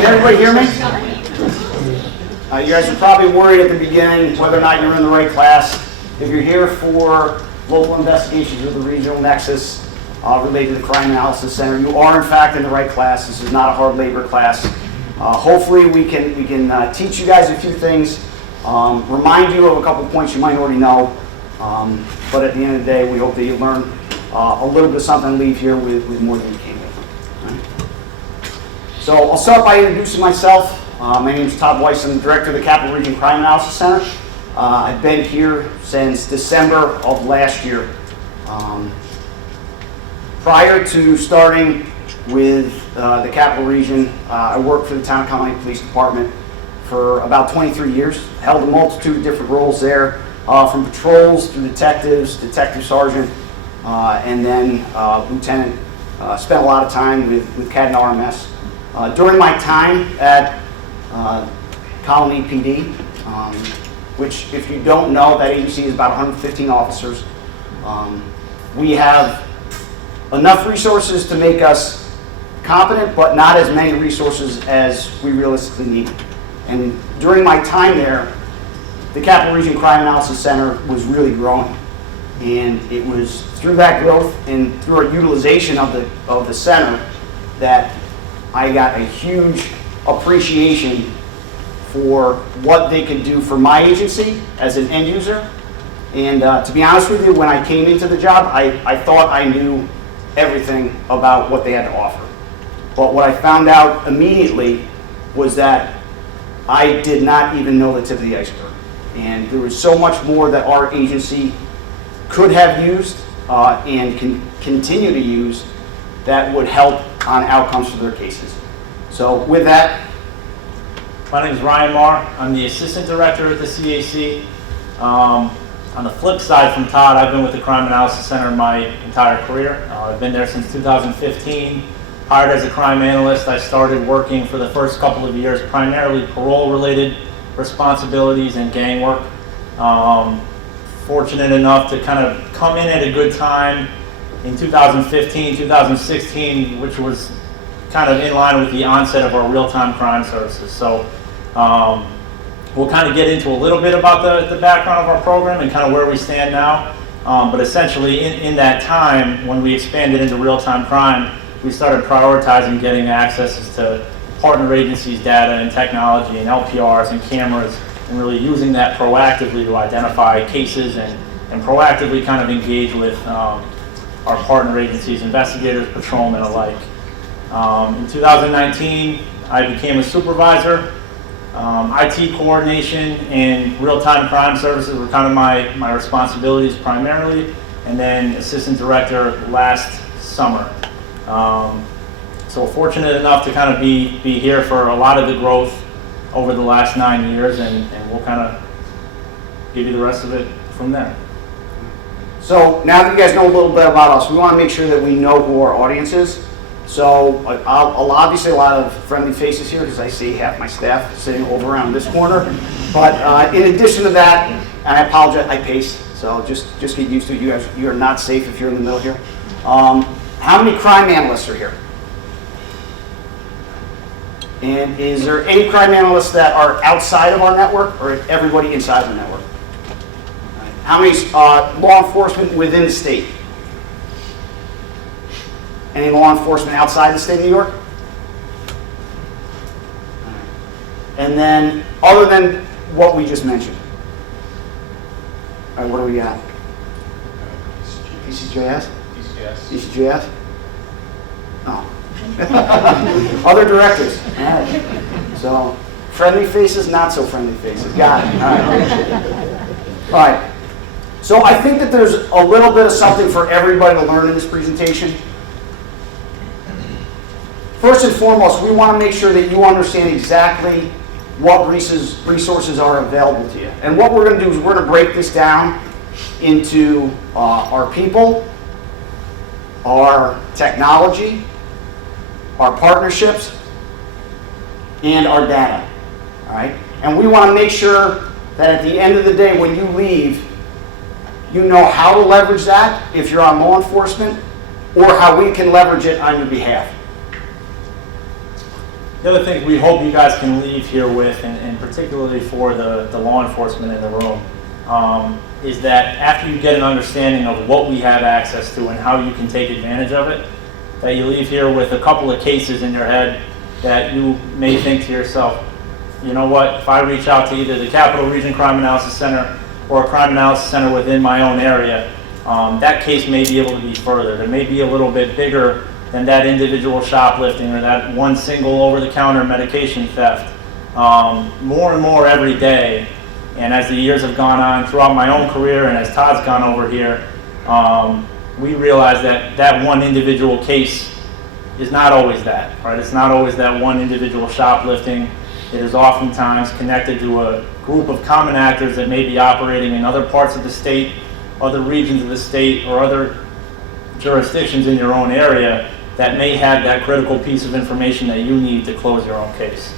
can everybody hear me? You guys are probably worried at the beginning whether or not you're in the right class. If you're here for local investigations with the regional Nexus related to the Crime Analysis Center, you are in fact in the right class. This is not a hard labor class. Hopefully we can teach you guys a few things, remind you of a couple points you might already know, but at the end of the day, we hope that you learn a little bit of something and leave here with more than you came with. Right? So I'll start by introducing myself. My name is Todd Weiss. I'm the director of the Capital Region Crime Analysis Center. I've been here since December of last year. Prior to starting with the Capital Region, I worked for the Town Colony Police Department for about 23 years. Held a multitude of different roles there, from patrols through detectives, detective sergeant, and then lieutenant. Spent a lot of time with CAD and RMS. During my time at Colony PD, which if you don't know, that agency is about 115 officers. We have enough resources to make us competent, but not as many resources as we realistically need. And during my time there, the Capital Region Crime Analysis Center was really growing. And it was through that growth and through our utilization of the center that I got a huge appreciation for what they could do for my agency as an end user. And to be honest with you, when I came into the job, I thought I knew everything about what they had to offer. But what I found out immediately was that I did not even know the tip of the iceberg. And there was so much more that our agency could have used and can continue to use that would help on outcomes for their cases. So with that, my name is Ryan Marr. I'm the assistant director at the CAC. On the flip side from Todd, I've been with the Crime Analysis Center my entire career. I've been there since 2015. Hired as a crime analyst, I started working for the first couple of years, primarily parole-related responsibilities and gang work. Fortunate enough to kind of come in at a good time in 2015, 2016, which was kind of in line with the onset of our real-time crime services. So we'll kind of get into a little bit about the background of our program and kind of where we stand now. But essentially in that time, when we expanded into real-time crime, we started prioritizing getting access to partner agencies' data and technology and LPRs and cameras, and really using that proactively to identify cases and proactively kind of engage with our partner agencies, investigators, patrolmen alike. In 2019, I became a supervisor. IT coordination and real-time crime services were kind of my responsibilities primarily, and then assistant director last summer. So fortunate enough to kind of be here for a lot of the growth over the last 9 years, and we'll kind of give you the rest of it from there. So now that you guys know a little bit about us, we want to make sure that we know who our audience is. So I'll obviously a lot of friendly faces here because I see half my staff sitting over around this corner. But in addition to that, and I apologize, I pace, so just get used to it. You guys, you are not safe if you're in the middle here. How many crime analysts are here? And is there any crime analysts that are outside of our network, or everybody inside the network? How many law enforcement within the state? Any law enforcement outside the state of New York? And then, other than what we just mentioned, all right, what do we got? PCJS? PCJS? Oh. Other directors. All right. So, friendly faces, not so friendly faces. Got it. All right. All right. So I think that there's a little bit of something for everybody to learn in this presentation. First and foremost, we want to make sure that you understand exactly what resources are available to you. And what we're going to do is we're going to break this down into our people, our technology, our partnerships, and our data. All right? And we want to make sure that at the end of the day, when you leave, you know how to leverage that if you're on law enforcement, or how we can leverage it on your behalf. The other thing we hope you guys can leave here with, and particularly for the law enforcement in the room, is that after you get an understanding of what we have access to and how you can take advantage of it, that you leave here with a couple of cases in your head that you may think to yourself, you know what, if I reach out to either the Capital Region Crime Analysis Center or a crime analysis center within my own area, that case may be able to be furthered. It may be a little bit bigger than that individual shoplifting or that one single over-the-counter medication theft. More and more every day, and as the years have gone on throughout my own career and as Todd's gone over here, we realize that that one individual case is not always that, right? It's not always that one individual shoplifting. It is oftentimes connected to a group of common actors that may be operating in other parts of the state, other regions of the state, or other jurisdictions in your own area that may have that critical piece of information that you need to close your own case.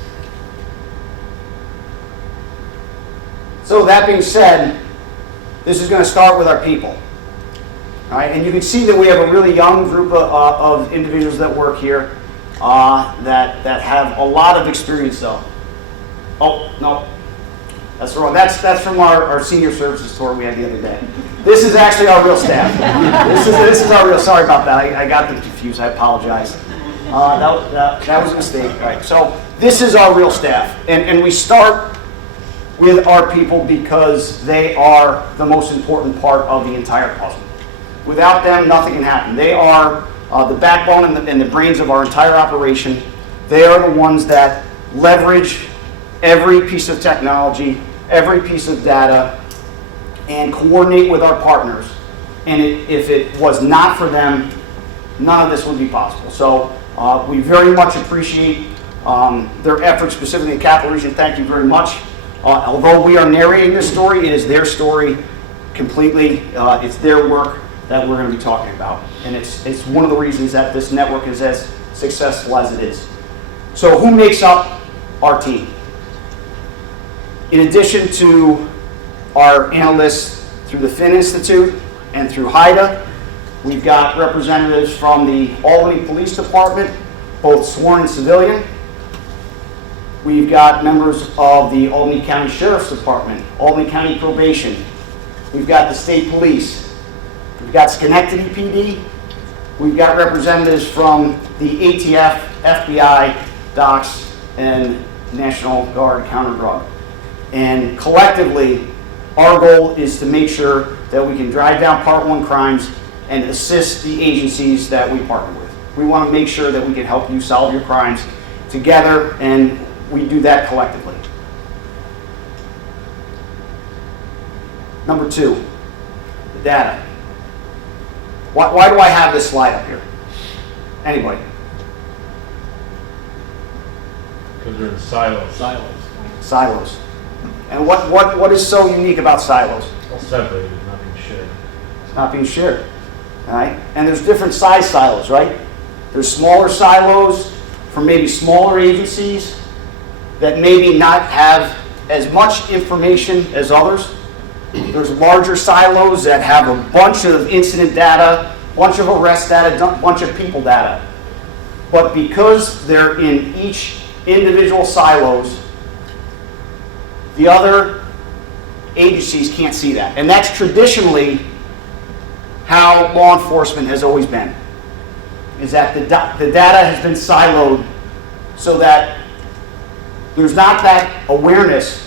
So that being said, this is going to start with our people. All right, and you can see that we have a really young group of individuals that work here that have a lot of experience though. Oh, no, that's wrong. That's from our senior services tour we had the other day. This is actually our real staff. This is our real, sorry about that. I got them confused, I apologize. That was a mistake. All right, so this is our real staff. And we start with our people because they are the most important part of the entire puzzle. Without them, nothing can happen. They are the backbone and the brains of our entire operation. They are the ones that leverage every piece of technology, every piece of data, and coordinate with our partners. And if it was not for them, none of this would be possible. So we very much appreciate their efforts, specifically in the Capital Region. Thank you very much. Although we are narrating this story, it is their story completely. It's their work that we're going to be talking about. And it's one of the reasons that this network is as successful as it is. So who makes up our team? In addition to our analysts through the Finn Institute and through HIDA, we've got representatives from the Albany Police Department, both sworn and civilian. We've got members of the Albany County Sheriff's Department, Albany County Probation. We've got the State Police. We've got Schenectady PD. We've got representatives from the ATF, FBI, DOCS, and National Guard Counter-Drug. And collectively, our goal is to make sure that we can drive down Part 1 crimes and assist the agencies that we partner with. We want to make sure that we can help you solve your crimes together, and we do that collectively. Number 2, the data. Why do I have this slide up here? Anybody? Because they're in silos. Silos. And what is so unique about silos? All separated, nothing shared. It's not being shared. All right? And there's different size silos, right? There's smaller silos for maybe smaller agencies that maybe not have as much information as others. There's larger silos that have a bunch of incident data, bunch of arrest data, bunch of people data. But because they're in each individual silos, the other agencies can't see that. And that's traditionally how law enforcement has always been, is that the data has been siloed so that there's not that awareness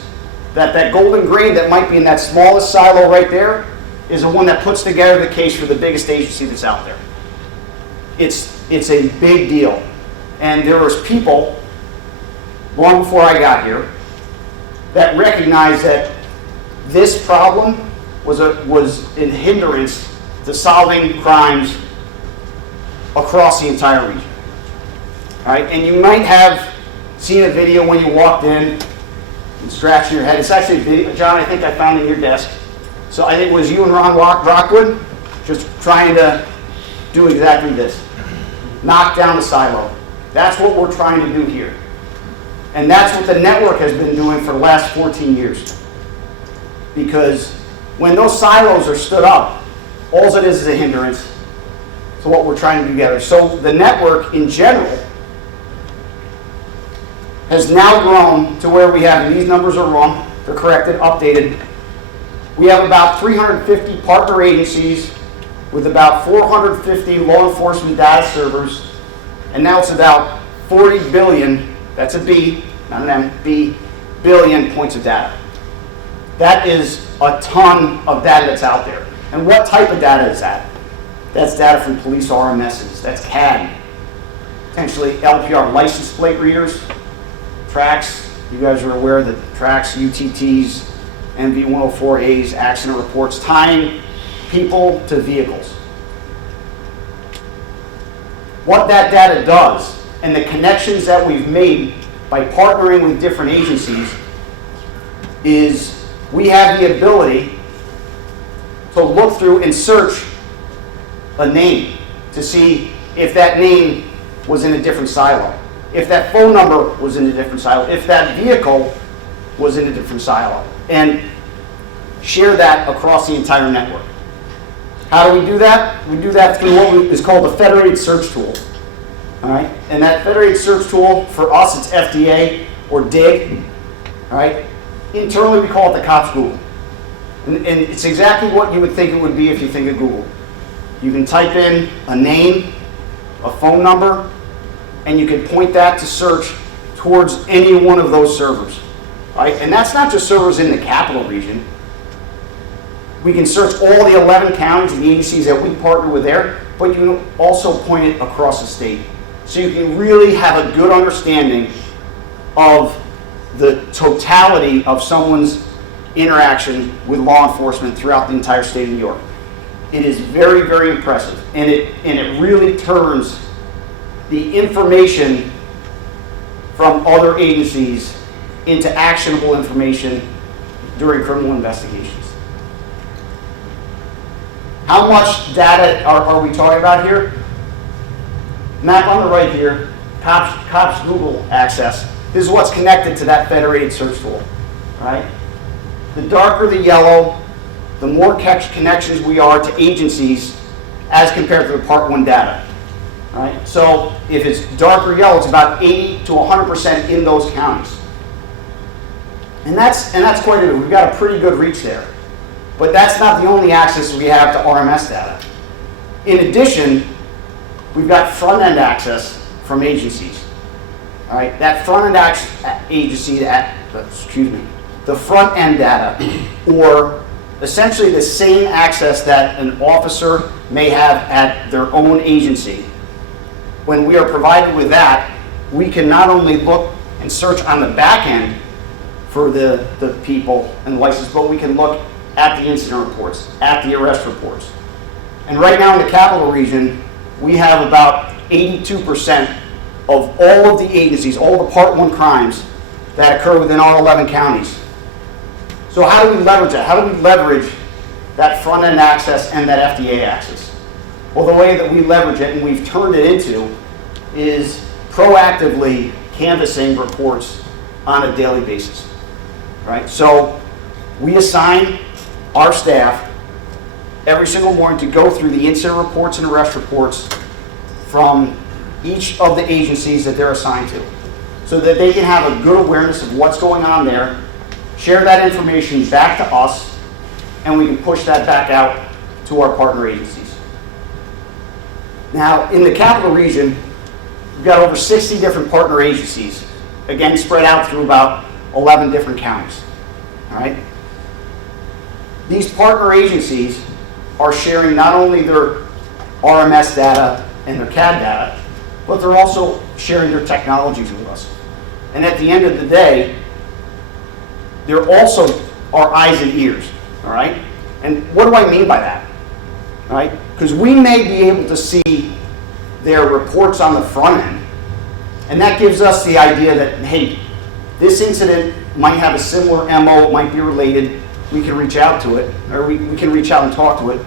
that that golden grain that might be in that smallest silo right there is the one that puts together the case for the biggest agency that's out there. It's a big deal. And there was people, long before I got here, that recognized that this problem was a hindrance to solving crimes across the entire region. All right? And you might have seen a video when you walked in and scratching your head. It's actually a video, John, I think I found it in your desk. So I think it was you and Ron Rockwood just trying to do exactly this. Knock down the silo. That's what we're trying to do here. And that's what the network has been doing for the last 14 years. Because when those silos are stood up, all it is a hindrance to what we're trying to do together. So the network in general has now grown to where we have, and these numbers are wrong, they're corrected, updated. We have about 350 partner agencies with about 450 law enforcement data servers, and now it's about 40 billion, that's a B, not an M, B, billion points of data. That is a ton of data that's out there. And what type of data is that? That's data from police RMSs, that's CAD, potentially LPR license plate readers, tracks, you guys are aware that tracks, UTTs, MV104As, accident reports, tying people to vehicles. What that data does, and the connections that we've made by partnering with different agencies, is we have the ability to look through and search a name to see if that name was in a different silo, if that phone number was in a different silo, if that vehicle was in a different silo, and share that across the entire network. How do we do that? We do that through what is called a federated search tool. All right? And that federated search tool, for us, it's FDA or DIG. All right? Internally, we call it the COPS Google. And it's exactly what you would think it would be if you think of Google. You can type in a name, a phone number, and you can point that to search towards any one of those servers. Right? And that's not just servers in the capital region. We can search all the 11 counties and agencies that we partner with there, but you can also point it across the state. So you can really have a good understanding of the totality of someone's interaction with law enforcement throughout the entire state of New York. It is very, very impressive, and it really turns the information from other agencies into actionable information during criminal investigations. How much data are we talking about here? Map on the right here, COPS Google access. This is what's connected to that federated search tool, right? The darker the yellow, the more connections we are to agencies as compared to the Part 1 data, right? So if it's darker yellow, it's about 80 to 100% in those counties. And that's quite a bit. We've got a pretty good reach there. But that's not the only access we have to RMS data. In addition, we've got front-end access from agencies. All right, that front-end agency, the front-end data, or essentially the same access that an officer may have at their own agency. When we are provided with that, we can not only look and search on the back end for the people and the license, but we can look at the incident reports, at the arrest reports. And right now in the capital region, we have about 82% of all of the agencies, all the Part 1 crimes that occur within our 11 counties. So how do we leverage that? How do we leverage that front-end access and that FDA access? Well, the way that we leverage it, and we've turned it into, is proactively canvassing reports on a daily basis, right? So we assign our staff every single morning to go through the incident reports and arrest reports from each of the agencies that they're assigned to, so that they can have a good awareness of what's going on there, share that information back to us, and we can push that back out to our partner agencies. Now, in the capital region, we've got over 60 different partner agencies, again spread out through about 11 different counties. All right? These partner agencies are sharing not only their RMS data and their CAD data, but they're also sharing their technologies with us. And at the end of the day, they're also our eyes and ears, all right? And what do I mean by that, all right? Because we may be able to see their reports on the front end, and that gives us the idea that, hey, this incident might have a similar MO, it might be related, we can reach out to it, or we can reach out and talk to it.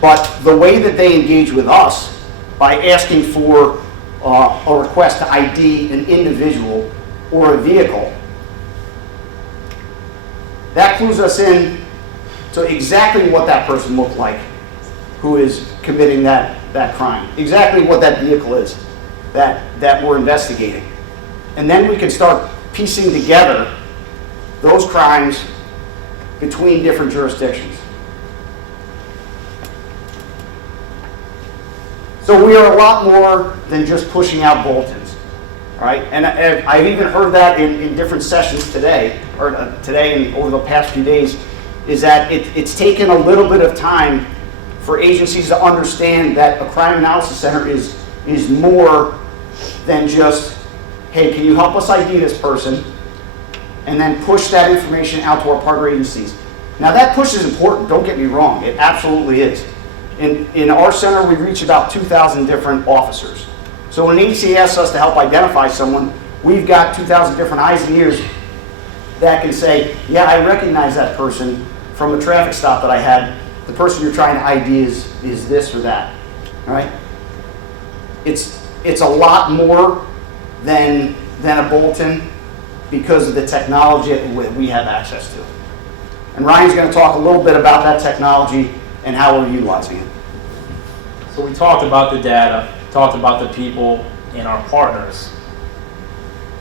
But the way that they engage with us, by asking for a request to ID an individual or a vehicle, that clues us in to exactly what that person looked like who is committing that crime, exactly what that vehicle is that we're investigating. And then we can start piecing together those crimes between different jurisdictions. So we are a lot more than just pushing out bulletins, all right? And I've even heard that in different sessions today, or today and over the past few days, is that it's taken a little bit of time for agencies to understand that a crime analysis center is more than just, hey, can you help us ID this person? And then push that information out to our partner agencies. Now that push is important, don't get me wrong, it absolutely is. In our center, we reach about 2,000 different officers. So when an agency asks us to help identify someone, we've got 2,000 different eyes and ears that can say, yeah, I recognize that person from a traffic stop that I had. The person you're trying to ID is this or that, all right? It's a lot more than a bulletin because of the technology that we have access to. And Ryan's going to talk a little bit about that technology and how we're utilizing it. So we talked about the data, talked about the people and our partners.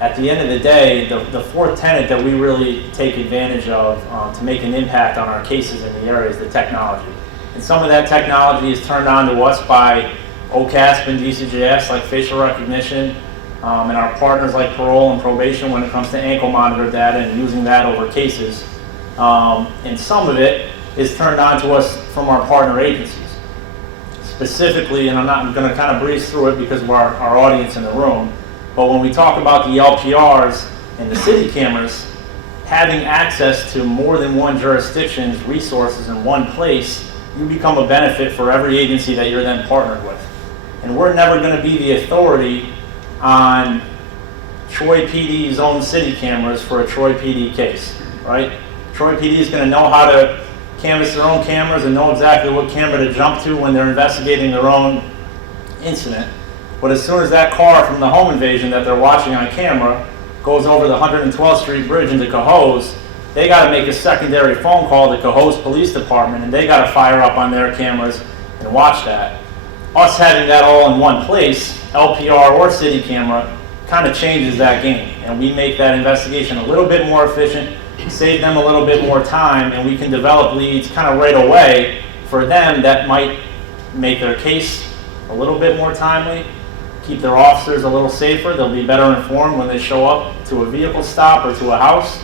At the end of the day, the fourth tenet that we really take advantage of to make an impact on our cases in the area is the technology. And some of that technology is turned on to us by OCASP and DCJS, like facial recognition, and our partners like parole and probation when it comes to ankle monitor data and using that over cases. And some of it is turned on to us from our partner agencies. Specifically, and I'm going to kind of breeze through it because of our audience in the room, but when we talk about the LPRs and the city cameras, having access to more than one jurisdiction's resources in one place, you become a benefit for every agency that you're then partnered with. And we're never going to be the authority on Troy PD's own city cameras for a Troy PD case, right? Troy PD is going to know how to canvass their own cameras and know exactly what camera to jump to when they're investigating their own incident. But as soon as that car from the home invasion that they're watching on camera goes over the 112th Street Bridge into Cohoes, they got to make a secondary phone call to Cohoes Police Department, and they got to fire up on their cameras and watch that. Us having that all in one place, LPR or city camera, kind of changes that game, and we make that investigation a little bit more efficient, save them a little bit more time, and we can develop leads kind of right away for them that might make their case a little bit more timely, keep their officers a little safer. They'll be better informed when they show up to a vehicle stop or to a house.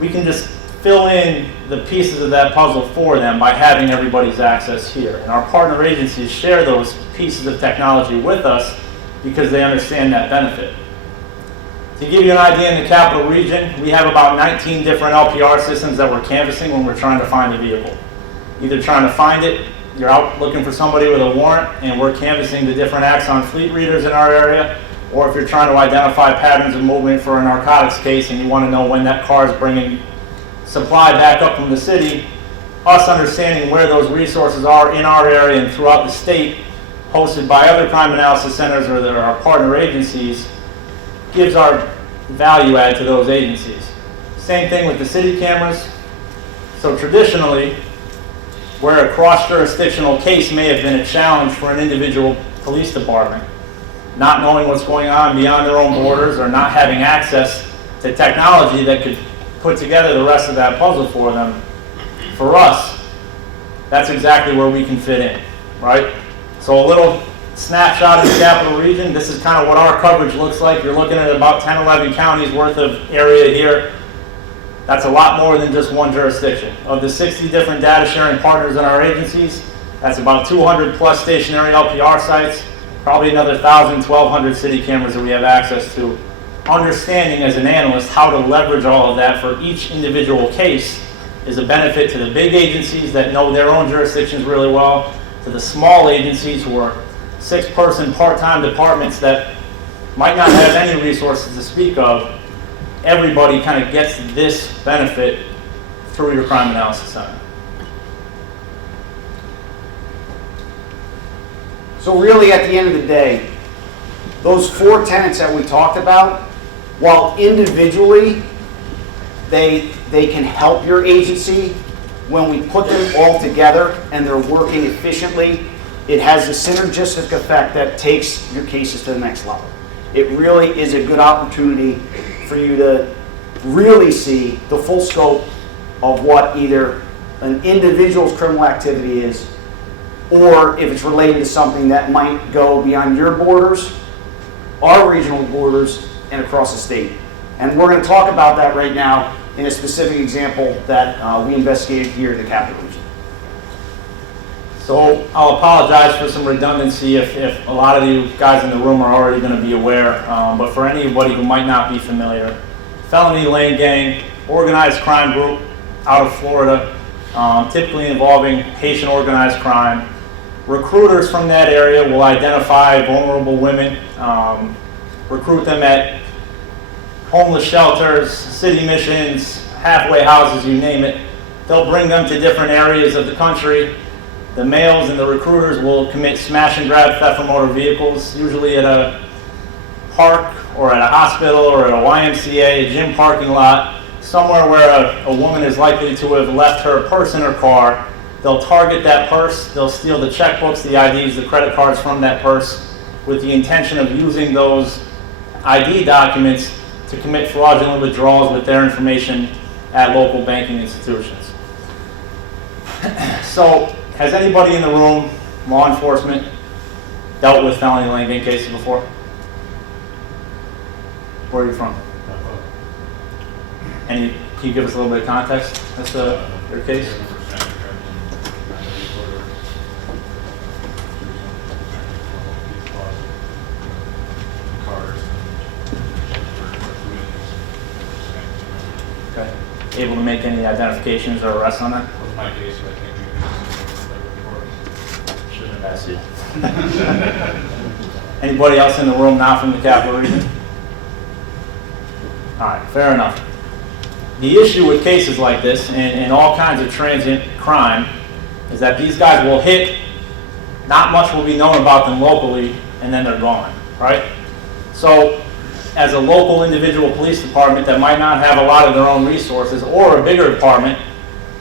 We can just fill in the pieces of that puzzle for them by having everybody's access here. And our partner agencies share those pieces of technology with us because they understand that benefit. To give you an idea, in the capital region, we have about 19 different LPR systems that we're canvassing when we're trying to find a vehicle. Either trying to find it, you're out looking for somebody with a warrant, and we're canvassing the different Axon fleet readers in our area, or if you're trying to identify patterns of movement for a narcotics case and you want to know when that car is bringing supply back up from the city, us understanding where those resources are in our area and throughout the state, hosted by other crime analysis centers or our partner agencies, gives our value add to those agencies. Same thing with the city cameras. So traditionally, where a cross-jurisdictional case may have been a challenge for an individual police department, not knowing what's going on beyond their own borders or not having access to technology that could put together the rest of that puzzle for them, for us, that's exactly where we can fit in, right? So a little snapshot of the capital region. This is kind of what our coverage looks like. You're looking at about 10, 11 counties worth of area here. That's a lot more than just one jurisdiction. Of the 60 different data sharing partners in our agencies, that's about 200 plus stationary LPR sites, probably another 1,000, 1,200 city cameras that we have access to. Understanding as an analyst how to leverage all of that for each individual case is a benefit to the big agencies that know their own jurisdictions really well, to the small agencies who are 6-person part-time departments that might not have any resources to speak of. Everybody kind of gets this benefit through your crime analysis center. So really, at the end of the day, those 4 tenets that we talked about, while individually they can help your agency, when we put them all together and they're working efficiently, it has a synergistic effect that takes your cases to the next level. it really is a good opportunity for you to really see the full scope of what either an individual's criminal activity is, or if it's related to something that might go beyond your borders, our regional borders, and across the state. And we're going to talk about that right now in a specific example that we investigated here in the Capital Region. So I'll apologize for some redundancy if a lot of you guys in the room are already going to be aware, but for anybody who might not be familiar, felony lane gang, organized crime group out of Florida, typically involving Haitian organized crime. Recruiters from that area will identify vulnerable women, recruit them at homeless shelters, city missions, halfway houses, you name it. They'll bring them to different areas of the country. The males and the recruiters will commit smash and grab theft from motor vehicles, usually at a park or at a hospital or at a YMCA, a gym parking lot, somewhere where a woman is likely to have left her purse in her car. They'll target that purse, they'll steal the checkbooks, the IDs, the credit cards from that purse with the intention of using those ID documents to commit fraudulent withdrawals with their information at local banking institutions. So, has anybody in the room, law enforcement, dealt with felony lane gang cases before? Where are you from? Can you give us a little bit of context as to your case? Okay. Able to make any identifications or arrests on that? With my case, I think we Shouldn't have asked you. Anybody else in the room not from the Capital Region? All right, fair enough. The issue with cases like this and all kinds of transient crime is that these guys will hit, not much will be known about them locally, and then they're gone, right? So, as a local individual police department that might not have a lot of their own resources, or a bigger department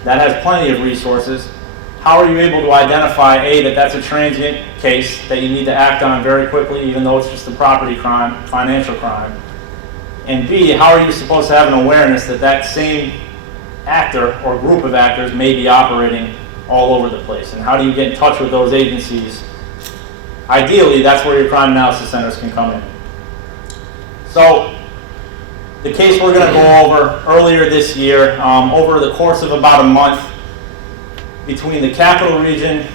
that has plenty of resources, how are you able to identify, A, that that's a transient case that you need to act on very quickly, even though it's just a property crime, financial crime? And B, how are you supposed to have an awareness that that same actor or group of actors may be operating all over the place? And how do you get in touch with those agencies? Ideally, that's where your crime analysis centers can come in. So, the case we're going to go over earlier this year, over the course of about a month, between the Capital Region,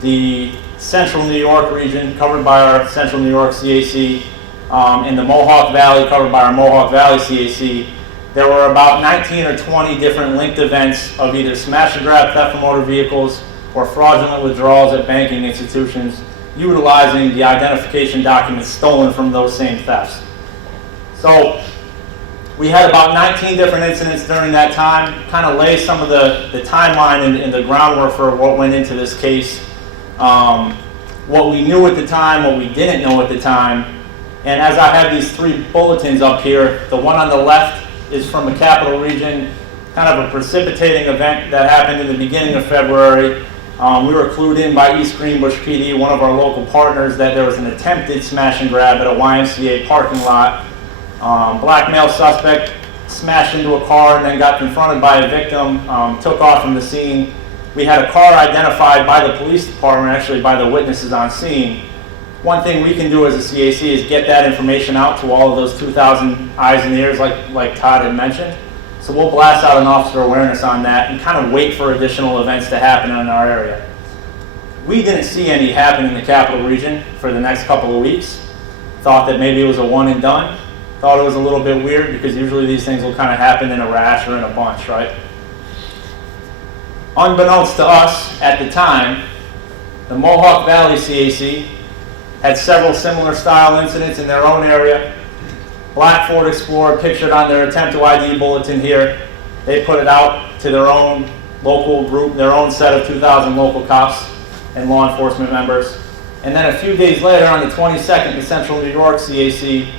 the Central New York region, covered by our Central New York CAC, and the Mohawk Valley, covered by our Mohawk Valley CAC, there were about 19 or 20 different linked events of either smash and grab theft from motor vehicles or fraudulent withdrawals at banking institutions, utilizing the identification documents stolen from those same thefts. So we had about 19 different incidents during that time, kind of lay some of the timeline and the groundwork for what went into this case, what we knew at the time, what we didn't know at the time. And as I have these three bulletins up here, the one on the left is from the Capital Region, kind of a precipitating event that happened in the beginning of February. We were clued in by East Greenbush PD, one of our local partners, that there was an attempted smash and grab at a YMCA parking lot. Black male suspect smashed into a car and then got confronted by a victim, took off from the scene. We had a car identified by the police department, actually by the witnesses on scene. One thing we can do as a CAC is get that information out to all of those 2,000 eyes and ears like Todd had mentioned. So we'll blast out an officer awareness on that and kind of wait for additional events to happen in our area. We didn't see any happen in the Capital Region for the next couple of weeks. Thought that maybe it was a one and done. Thought it was a little bit weird because usually these things will kind of happen in a rash or in a bunch, right? Unbeknownst to us at the time, the Mohawk Valley CAC had several similar style incidents in their own area. Black Ford Explorer pictured on their attempt to ID bulletin here. They put it out to their own local group, their own set of 2,000 local cops and law enforcement members. And then a few days later, on the 22nd, the Central New York CAC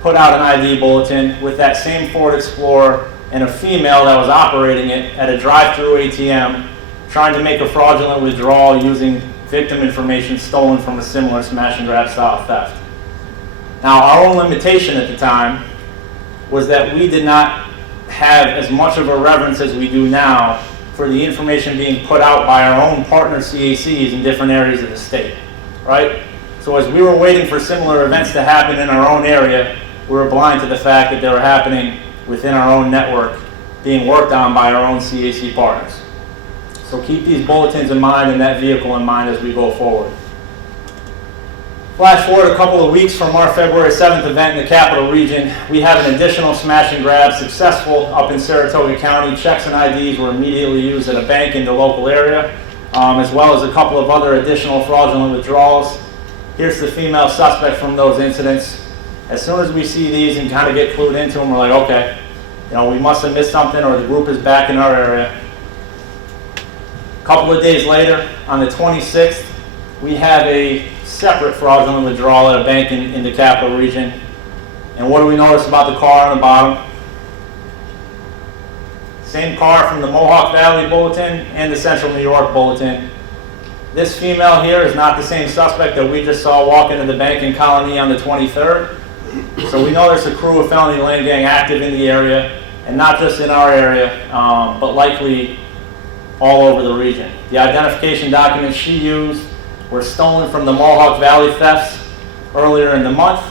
put out an ID bulletin with that same Ford Explorer and a female that was operating it at a drive-through ATM, trying to make a fraudulent withdrawal using victim information stolen from a similar smash and grab style theft. Now, our own limitation at the time was that we did not have as much of a reverence as we do now for the information being put out by our own partner CACs in different areas of the state, right? So as we were waiting for similar events to happen in our own area, we were blind to the fact that they were happening within our own network, being worked on by our own CAC partners. So keep these bulletins in mind and that vehicle in mind as we go forward. Flash forward a couple of weeks from our February 7th event in the Capital Region, we have an additional smash and grab successful up in Saratoga County. Checks and IDs were immediately used at a bank in the local area, as well as a couple of other additional fraudulent withdrawals. Here's the female suspect from those incidents. As soon as we see these and kind of get clued into them, we're like, okay, we must have missed something, or the group is back in our area. A couple of days later, on the 26th, we have a separate fraudulent withdrawal at a bank in the Capital Region. And what do we notice about the car on the bottom? Same car from the Mohawk Valley Bulletin and the Central New York Bulletin. This female here is not the same suspect that we just saw walk into the bank in Colony on the 23rd. So we know there's a crew of felony land gang active in the area, and not just in our area, but likely all over the region. The identification documents she used were stolen from the Mohawk Valley thefts earlier in the month,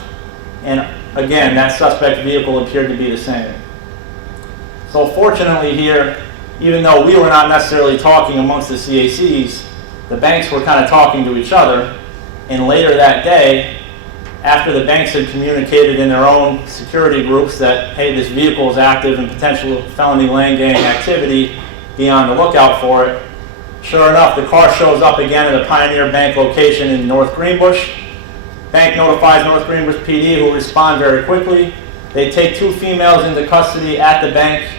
and again, that suspect vehicle appeared to be the same. So fortunately here, even though we were not necessarily talking amongst the CACs, the banks were kind of talking to each other, and later that day, after the banks had communicated in their own security groups that, hey, this vehicle is active and potential felony land gang activity, be on the lookout for it. Sure enough, the car shows up again at a Pioneer Bank location in North Greenbush. Bank notifies North Greenbush PD, who respond very quickly. They take two females into custody at the bank,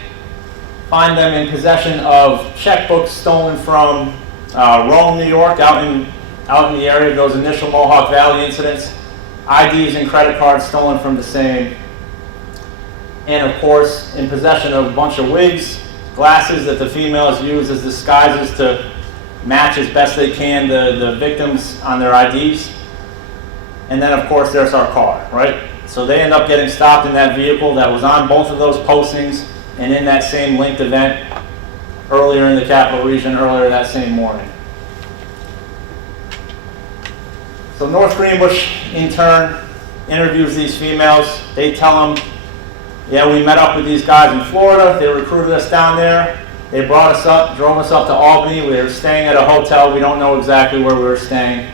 find them in possession of checkbooks stolen from Rome, New York, out in the area of those initial Mohawk Valley incidents, IDs and credit cards stolen from the same, and of course, in possession of a bunch of wigs, glasses that the females use as disguises to match as best they can the victims on their IDs. And then of course there's our car, right? So they end up getting stopped in that vehicle that was on both of those postings and in that same linked event earlier in the Capital Region, earlier that same morning. So North Greenbush, in turn, interviews these females. They tell them, yeah, we met up with these guys in Florida. They recruited us down there. They brought us up, drove us up to Albany. We were staying at a hotel. We don't know exactly where we were staying.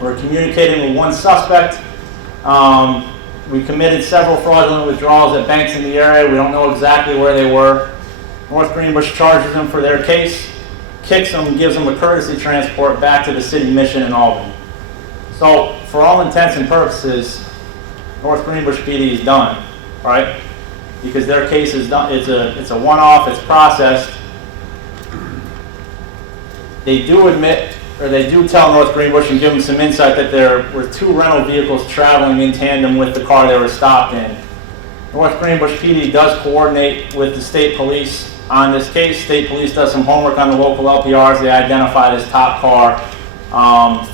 We're communicating with one suspect. We committed several fraudulent withdrawals at banks in the area. We don't know exactly where they were. North Greenbush charges them for their case, kicks them, and gives them a courtesy transport back to the city mission in Albany. So, for all intents and purposes, North Greenbush PD is done, right? Because their case is done. It's a one-off. It's processed. They do admit, or they do tell North Greenbush and give them some insight that there were two rental vehicles traveling in tandem with the car they were stopped in. North Greenbush PD does coordinate with the state police on this case. State police does some homework on the local LPRs. They identify this top car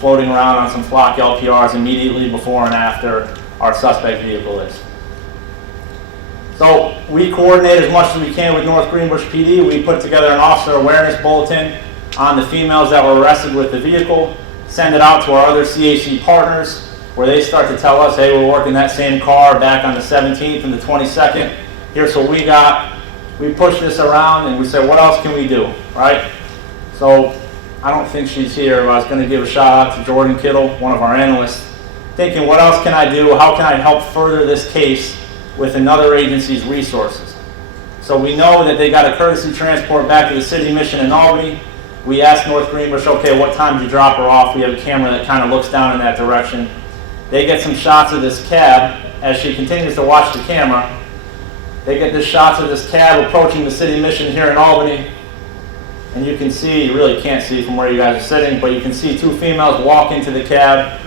floating around on some flock LPRs immediately before and after our suspect vehicle is. So we coordinate as much as we can with North Greenbush PD. We put together an officer awareness bulletin on the females that were arrested with the vehicle, send it out to our other CAC partners, where they start to tell us, hey, we're working that same car back on the 17th and the 22nd. Here's what we got. We push this around and we say, what else can we do, right? So I don't think she's here. I was going to give a shout out to Jordan Kittle, one of our analysts, thinking, what else can I do? How can I help further this case with another agency's resources? So we know that they got a courtesy transport back to the city mission in Albany. We asked North Greenbush, okay, what time did you drop her off? We have a camera that kind of looks down in that direction. They get some shots of this cab as she continues to watch the camera. They get the shots of this cab approaching the city mission here in Albany. And you can see, you really can't see from where you guys are sitting, but you can see two females walk into the cab.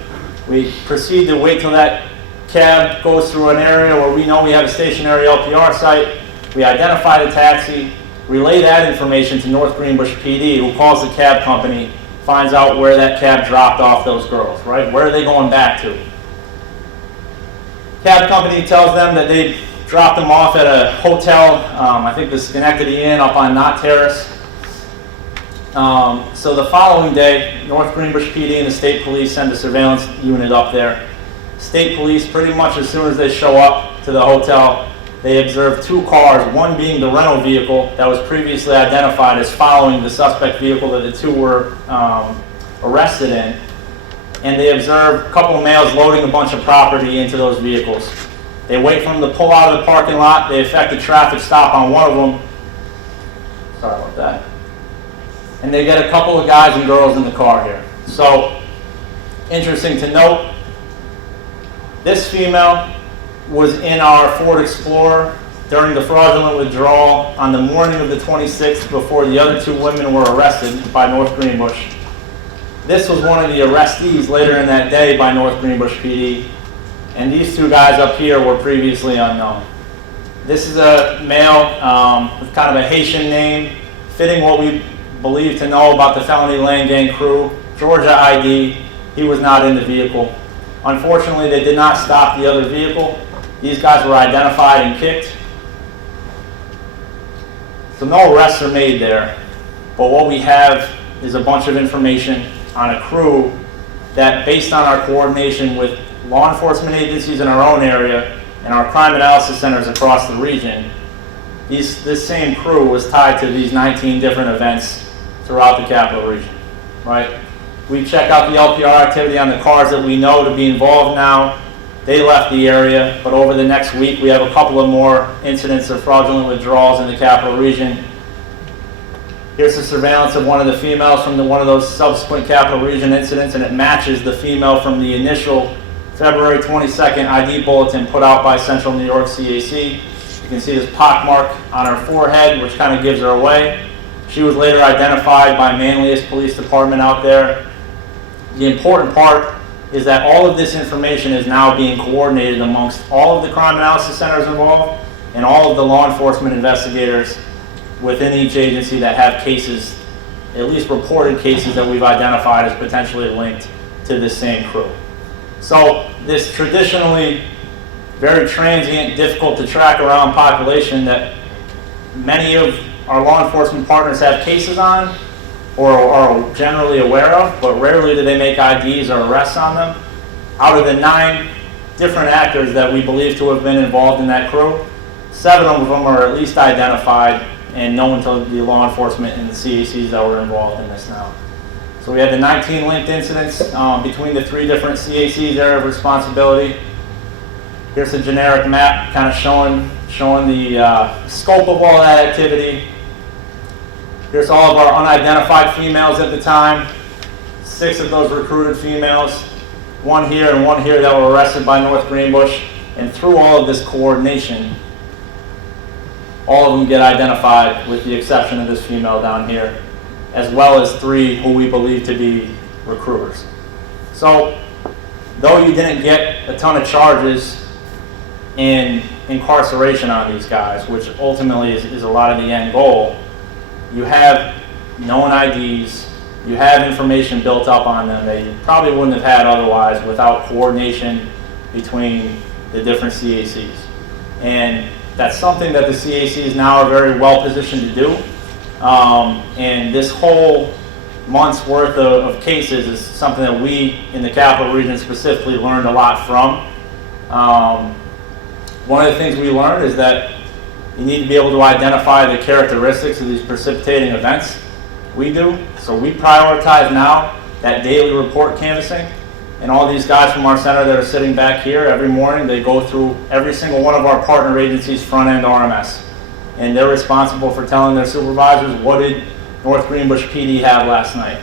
We proceed to wait till that cab goes through an area where we know we have a stationary LPR site. We identify the taxi, relay that information to North Greenbush PD, who calls the cab company, finds out where that cab dropped off those girls, right? Where are they going back to? Cab company tells them that they dropped them off at a hotel, I think the Schenectady Inn up on Knott Terrace. So the following day, North Greenbush PD and the state police send a surveillance unit up there. State police, pretty much as soon as they show up to the hotel, they observe two cars, one being the rental vehicle that was previously identified as following the suspect vehicle that the two were arrested in. And they observe a couple of males loading a bunch of property into those vehicles. They wait for them to pull out of the parking lot. They effect a traffic stop on one of them. Sorry about that. And they get a couple of guys and girls in the car here. So, interesting to note, this female was in our Ford Explorer during the fraudulent withdrawal on the morning of the 26th before the other two women were arrested by North Greenbush. This was one of the arrestees later in that day by North Greenbush PD, and these two guys up here were previously unknown. This is a male with kind of a Haitian name, fitting what we believe to know about the felony land gang crew. Georgia ID, he was not in the vehicle. Unfortunately, they did not stop the other vehicle. These guys were identified and kicked. So no arrests are made there, but what we have is a bunch of information on a crew that, based on our coordination with law enforcement agencies in our own area and our crime analysis centers across the region, this same crew was tied to these 19 different events throughout the capital region, right? We check out the LPR activity on the cars that we know to be involved now. They left the area, but over the next week we have a couple of more incidents of fraudulent withdrawals in the capital region. Here's the surveillance of one of the females from one of those subsequent capital region incidents, and it matches the female from the initial February 22nd ID bulletin put out by Central New York CAC. You can see this pockmark on her forehead, which kind of gives her away. She was later identified by Manlius Police Department out there. The important part is that all of this information is now being coordinated amongst all of the crime analysis centers involved and all of the law enforcement investigators within each agency that have cases, at least reported cases that we've identified as potentially linked to this same crew. So this traditionally very transient, difficult to track around population that many of our law enforcement partners have cases on or are generally aware of, but rarely do they make IDs or arrests on them. Out of the 9 different actors that we believe to have been involved in that crew, 7 of them are at least identified and known to the law enforcement and the CACs that were involved in this now. So we had the 19 linked incidents between the 3 different CACs area of responsibility. Here's a generic map kind of showing the scope of all that activity. Here's all of our unidentified females at the time. 6 of those recruited females, 1 here and 1 here that were arrested by North Greenbush. And through all of this coordination, all of them get identified with the exception of this female down here, as well as 3 who we believe to be recruiters. So, though you didn't get a ton of charges in incarceration on these guys, which ultimately is a lot of the end goal, you have known IDs, you have information built up on them that you probably wouldn't have had otherwise without coordination between the different CACs. And that's something that the CACs now are very well positioned to do. And this whole month's worth of cases is something that we in the capital region specifically learned a lot from. One of the things we learned is that you need to be able to identify the characteristics of these precipitating events. We do. So we prioritize now that daily report canvassing. And all these guys from our center that are sitting back here every morning, they go through every single one of our partner agencies' front-end RMS. And they're responsible for telling their supervisors, what did North Greenbush PD have last night?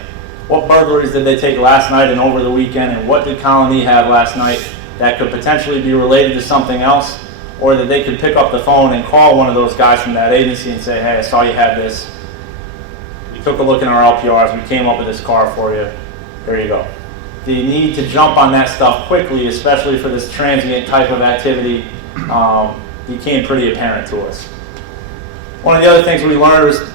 What burglaries did they take last night and over the weekend? And what did Colony have last night that could potentially be related to something else? Or that they could pick up the phone and call one of those guys from that agency and say, hey, I saw you had this. We took a look in our LPRs. We came up with this car for you. There you go. The need to jump on that stuff quickly, especially for this transient type of activity, became pretty apparent to us. One of the other things we learned was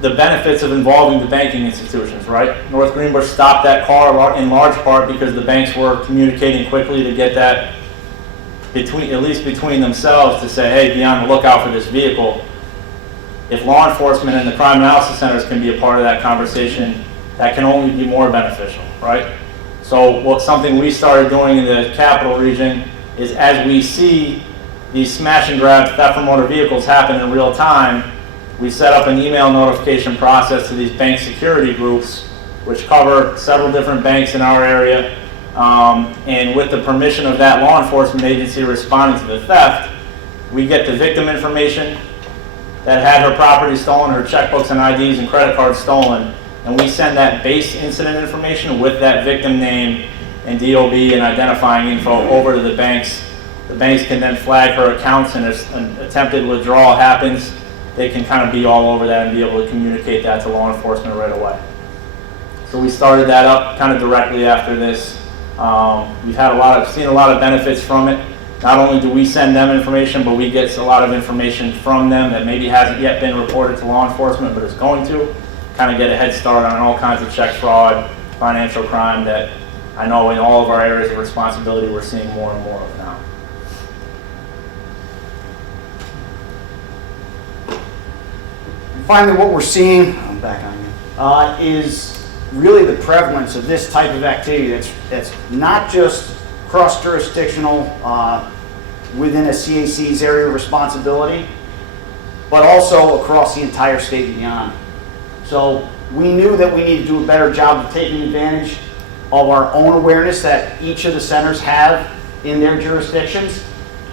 the benefits of involving the banking institutions, right? North Greenbush stopped that car in large part because the banks were communicating quickly to get that at least between themselves, to say, hey, be on the lookout for this vehicle. If law enforcement and the crime analysis centers can be a part of that conversation, that can only be more beneficial, right? So something we started doing in the capital region is, as we see these smash and grab theft from motor vehicles happen in real time, we set up an email notification process to these bank security groups, which cover several different banks in our area. And with the permission of that law enforcement agency responding to the theft, we get the victim information that had her property stolen, her checkbooks and IDs and credit cards stolen, and we send that base incident information with that victim name and DOB and identifying info over to the banks. The banks can then flag her accounts, and if an attempted withdrawal happens, they can kind of be all over that and be able to communicate that to law enforcement right away. So we started that up kind of directly after this. We've had seen a lot of benefits from it. Not only do we send them information, but we get a lot of information from them that maybe hasn't yet been reported to law enforcement, but is going to. Kind of get a head start on all kinds of check fraud, financial crime that I know in all of our areas of responsibility we're seeing more and more of now. Finally, what we're seeing, I'm back on you, is really the prevalence of this type of activity that's not just cross-jurisdictional within a CAC's area of responsibility, but also across the entire state and beyond. So we knew that we needed to do a better job of taking advantage of our own awareness that each of the centers have in their jurisdictions,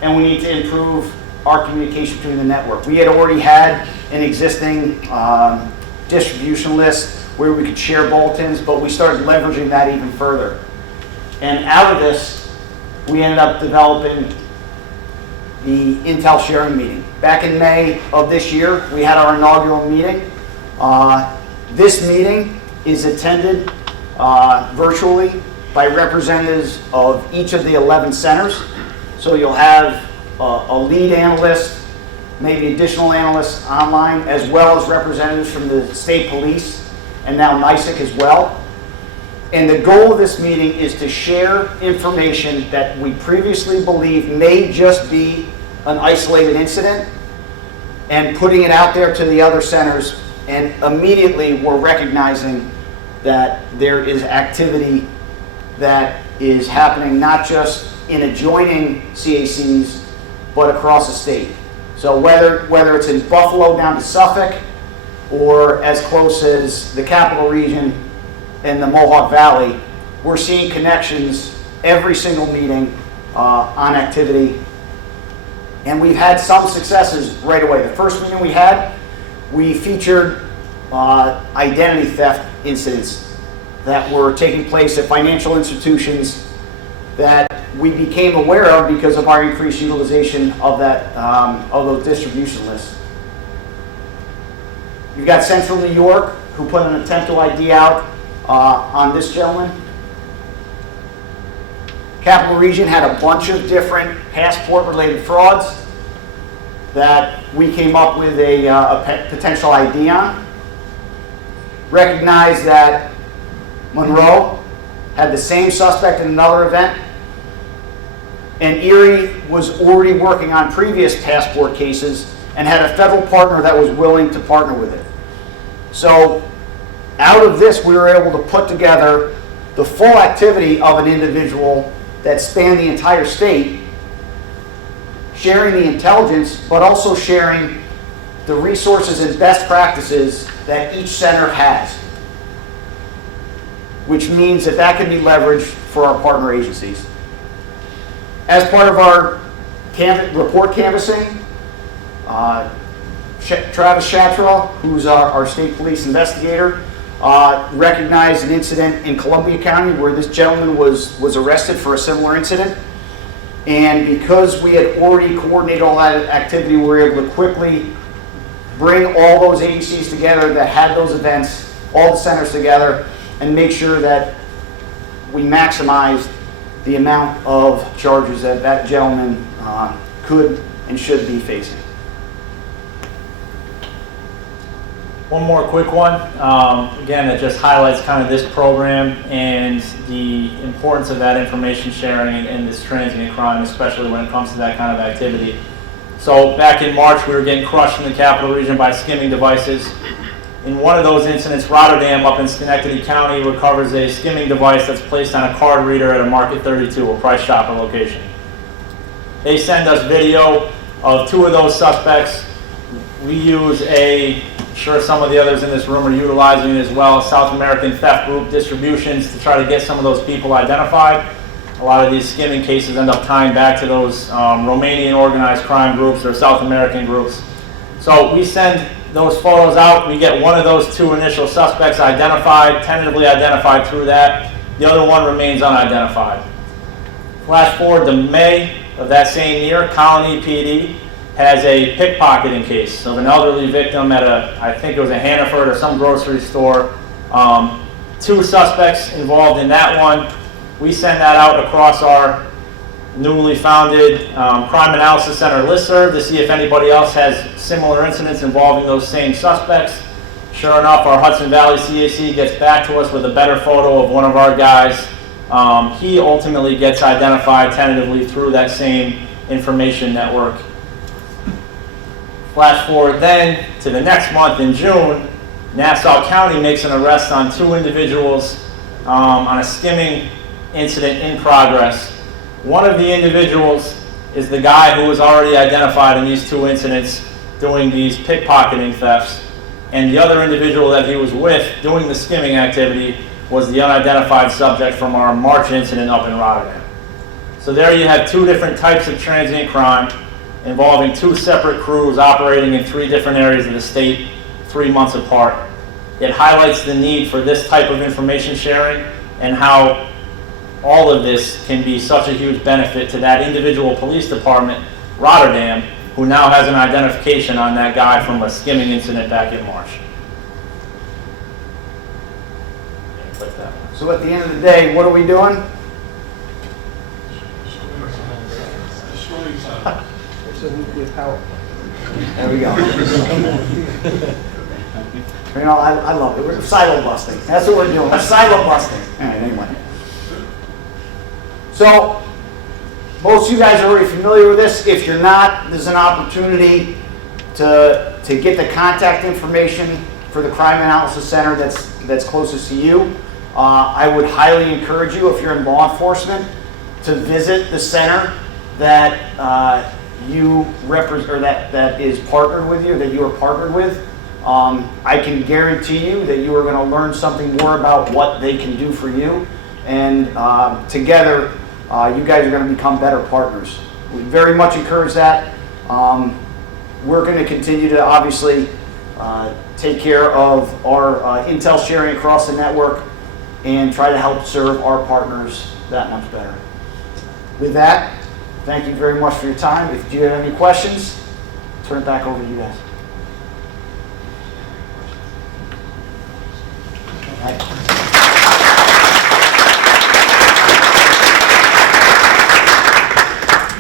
and we need to improve our communication between the network. We had already had an existing distribution list where we could share bulletins, but we started leveraging that even further. And out of this, we ended up developing the Intel sharing meeting. Back in May of this year, we had our inaugural meeting. This meeting is attended virtually by representatives of each of the 11 centers. So you'll have a lead analyst, maybe additional analysts online, as well as representatives from the state police and now NYSEC as well. And the goal of this meeting is to share information that we previously believed may just be an isolated incident, and putting it out there to the other centers, and immediately we're recognizing that there is activity that is happening not just in adjoining CACs, but across the state. So whether it's in Buffalo down to Suffolk, or as close as the capital region and the Mohawk Valley, we're seeing connections every single meeting on activity. And we've had some successes right away. The first meeting we featured identity theft incidents that were taking place at financial institutions that we became aware of because of our increased utilization of of those distribution lists. You've got Central New York, who put an attempt to ID out on this gentleman. Capital Region had a bunch of different passport-related frauds that we came up with a potential ID on. Recognized that Monroe had the same suspect in another event, and Erie was already working on previous passport cases and had a federal partner that was willing to partner with it. So out of this, we were able to put together the full activity of an individual that spanned the entire state, sharing the intelligence, but also sharing the resources and best practices that each center has, which means that that can be leveraged for our partner agencies. As part of our report canvassing, Travis Shattrell, who's our state police investigator, recognized an incident in Columbia County where this gentleman was arrested for a similar incident. And because we had already coordinated all that activity, we were able to quickly bring all those agencies together that had those events, all the centers together, and make sure that we maximized the amount of charges that that gentleman could and should be facing. One more quick one. Again, that just highlights kind of this program and the importance of that information sharing in this transient crime, especially when it comes to that kind of activity. So back in March, we were getting crushed in the capital region by skimming devices. In one of those incidents, Rotterdam up in Schenectady County recovers a skimming device that's placed on a card reader at a Market 32, a Price Chopper location. They send us video of 2 of those suspects. We use I'm sure some of the others in this room are utilizing it as well, South American theft group distributions to try to get some of those people identified. A lot of these skimming cases end up tying back to those Romanian organized crime groups or South American groups. So we send those photos out. We get one of those 2 initial suspects identified, tentatively identified through that. The other one remains unidentified. Flash forward to May of that same year, Colony PD has a pickpocketing case of an elderly victim at I think it was a Hannaford or some grocery store. 2 suspects involved in that one. We send that out across our newly founded Crime Analysis Center listserv to see if anybody else has similar incidents involving those same suspects. Sure enough, our Hudson Valley CAC gets back to us with a better photo of one of our guys. He ultimately gets identified tentatively through that same information network. Flash forward then to the next month in June, Nassau County makes an arrest on 2 individuals on a skimming incident in progress. One of the individuals is the guy who was already identified in these 2 incidents doing these pickpocketing thefts, and the other individual that he was with doing the skimming activity was the unidentified subject from our March incident up in Rotterdam. So there you have 2 different types of transient crime involving 2 separate crews operating in 3 different areas of the state, 3 months apart. It highlights the need for this type of information sharing and how all of this can be such a huge benefit to that individual police department, Rotterdam, who now has an identification on that guy from a skimming incident back in March. So at the end of the day, what are we doing? There we go. You know, I love it. We're silo busting. That's what we're doing. We're silo busting. All right, anyway. So, most of you guys are already familiar with this. If you're not, there's an opportunity to get the contact information for the Crime Analysis Center that's closest to you. I would highly encourage you, if you're in law enforcement, to visit the center that you represent, or that is partnered with you, that you are partnered with. I can guarantee you that you are going to learn something more about what they can do for you, and together you guys are going to become better partners. We very much encourage that. We're going to continue to obviously take care of our intel sharing across the network and try to help serve our partners that much better. With that, thank you very much for your time. If you have any questions, turn it back over to you guys.